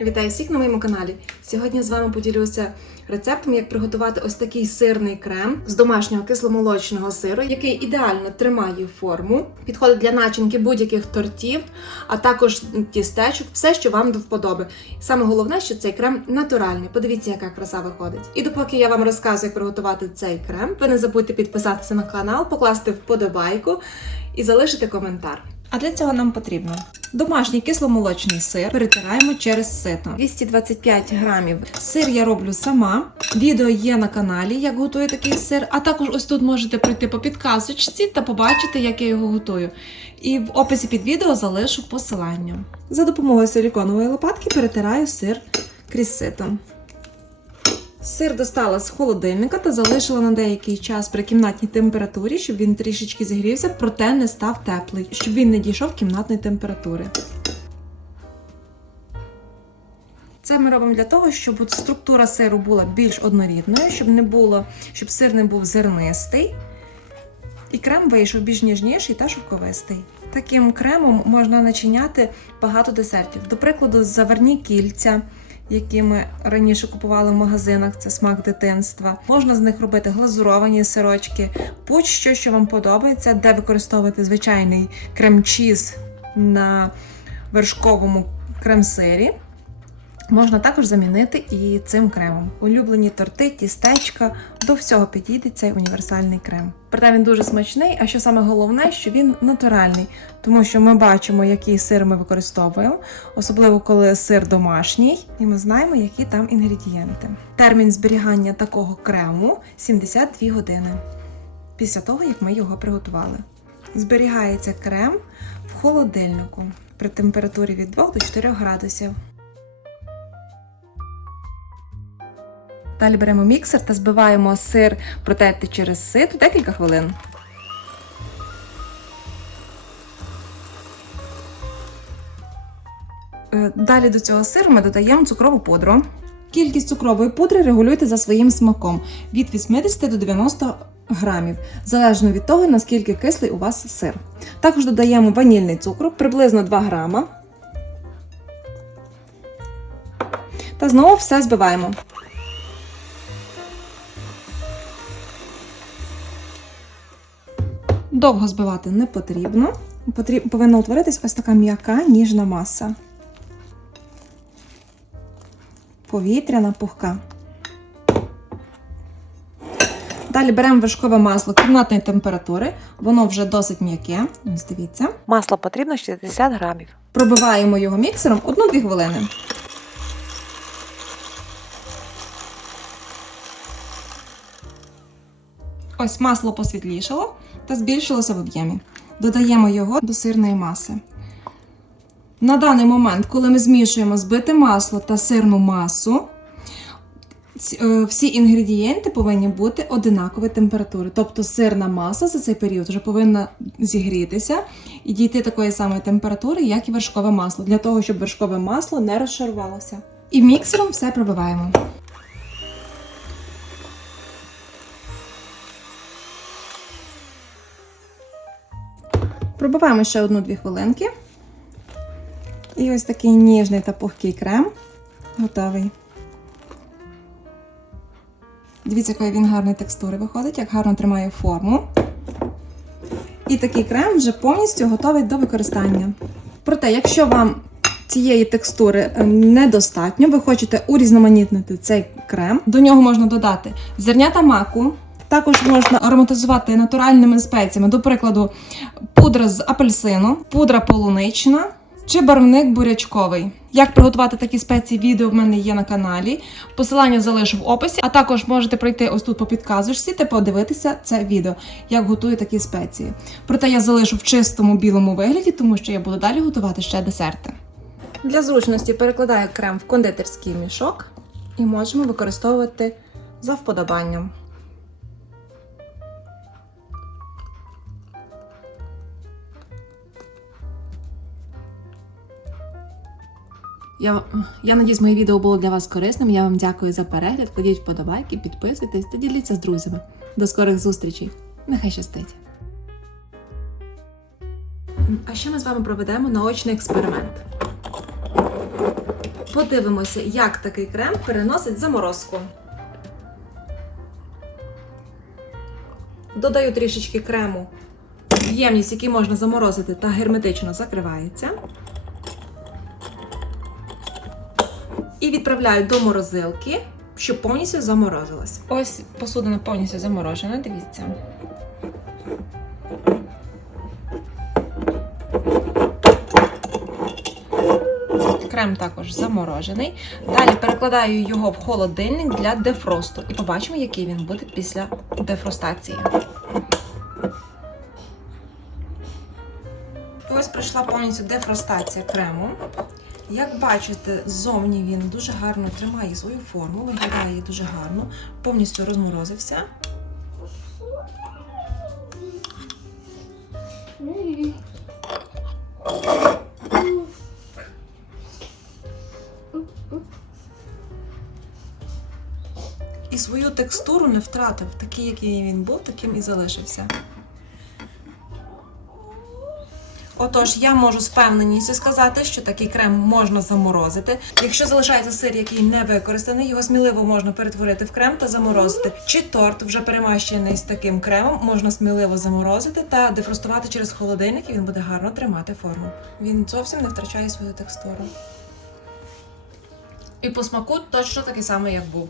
Вітаю всіх на моєму каналі. Сьогодні з вами поділюся рецептом, як приготувати ось такий сирний крем з домашнього кисломолочного сиру, який ідеально тримає форму, підходить для начинки будь-яких тортів, а також тістечок, все, що вам до вподоби. Саме головне, що цей крем натуральний. Подивіться, яка краса виходить. І допоки я вам розказую, як приготувати цей крем, ви не забудьте підписатися на канал, покласти вподобайку і залишити коментар. А для цього нам потрібно домашній кисломолочний сир. Перетираємо через сито. 225 грамів. Сир я роблю сама. Відео є на каналі, як готую такий сир. А також ось тут можете прийти по підказочці та побачити, як я його готую. І в описі під відео залишу посилання. За допомогою силіконової лопатки перетираю сир крізь сито. Сир достала з холодильника та залишила на деякий час при кімнатній температурі, щоб він трішечки зігрівся, проте не став теплий, щоб він не дійшов кімнатної температури. Це ми робимо для того, щоб структура сиру була більш однорідною, щоб не було, щоб сир не був зернистий. І крем вийшов більш ніжніший та шовковистий. Таким кремом можна начиняти багато десертів. До прикладу, заварні кільця, які ми раніше купували в магазинах, це смак дитинства. Можна з них робити глазуровані сирочки, будь-що, що вам подобається, де використовувати звичайний крем-чіз на вершковому крем-сирі. Можна також замінити і цим кремом. Улюблені торти, тістечка, до всього підійде цей універсальний крем. Проте він дуже смачний, а що саме головне, що він натуральний, тому що ми бачимо, який сир ми використовуємо, особливо коли сир домашній, і ми знаємо, які там інгредієнти. Термін зберігання такого крему 72 години після того, як ми його приготували. Зберігається крем в холодильнику при температурі від 2 до 4 градусів. Далі беремо міксер та збиваємо сир протертий через сито декілька хвилин. Е, Далі до цього сиру ми додаємо цукрову пудру. Кількість цукрової пудри регулюйте за своїм смаком від 80 до 90 грамів, залежно від того, наскільки кислий у вас сир. Також додаємо ванільний цукор приблизно 2 грама. Та знову все збиваємо. Довго збивати не потрібно. Потріб... Повинна утворитись ось така м'яка ніжна маса. Повітряна пухка. Далі беремо вершкове масло кімнатної температури. Воно вже досить м'яке. Ось дивіться. Масла потрібно 60 грамів. Пробиваємо його міксером 1-2 хвилини. Ось масло посвітлішало та збільшилося в об'ємі. Додаємо його до сирної маси. На даний момент, коли ми змішуємо збите масло та сирну масу, е, всі інгредієнти повинні бути одинакової температури. Тобто сирна маса за цей період вже повинна зігрітися і дійти такої самої температури, як і вершкове масло, для того, щоб вершкове масло не розшарувалося. І міксером все пробиваємо. Пробиваємо ще одну-дві хвилинки. І ось такий ніжний та пухкий крем готовий. Дивіться, якої він гарної текстури виходить, як гарно тримає форму. І такий крем вже повністю готовий до використання. Проте, якщо вам цієї текстури е, недостатньо, ви хочете урізноманітнити цей крем, до нього можна додати зернята маку. Також можна ароматизувати натуральними спеціями, до прикладу, пудра з апельсину, пудра полунична чи барвник бурячковий. Як приготувати такі спеції, відео в мене є на каналі. Посилання залишу в описі, а також можете пройти ось тут по підказочці та подивитися це відео, як готую такі спеції. Проте я залишу в чистому білому вигляді, тому що я буду далі готувати ще десерти. Для зручності перекладаю крем в кондитерський мішок і можемо використовувати за вподобанням. Я, я надіюсь, моє відео було для вас корисним. Я вам дякую за перегляд. Кладіть вподобайки, підписуйтесь та діліться з друзями. До скорих зустрічей. Нехай щастить. А ще ми з вами проведемо наочний експеримент. подивимося, як такий крем переносить заморозку. Додаю трішечки крему в ємність, який можна заморозити та герметично закривається. Відправляю до морозилки, щоб повністю заморозилась. Ось посудина повністю заморожена, дивіться. Крем також заморожений. Далі перекладаю його в холодильник для дефросту і побачимо, який він буде після дефростації. Ось пройшла повністю дефростація крему. Як бачите, ззовні він дуже гарно тримає свою форму, виглядає дуже гарно, повністю розморозився. І свою текстуру не втратив. Такий, який він був, таким і залишився. Отож, я можу з певненістю сказати, що такий крем можна заморозити. Якщо залишається сир, який не використаний, його сміливо можна перетворити в крем та заморозити. Чи торт вже перемащений з таким кремом, можна сміливо заморозити та дефростувати через холодильник, і він буде гарно тримати форму. Він зовсім не втрачає свою текстуру. І по смаку точно такий самий, як був.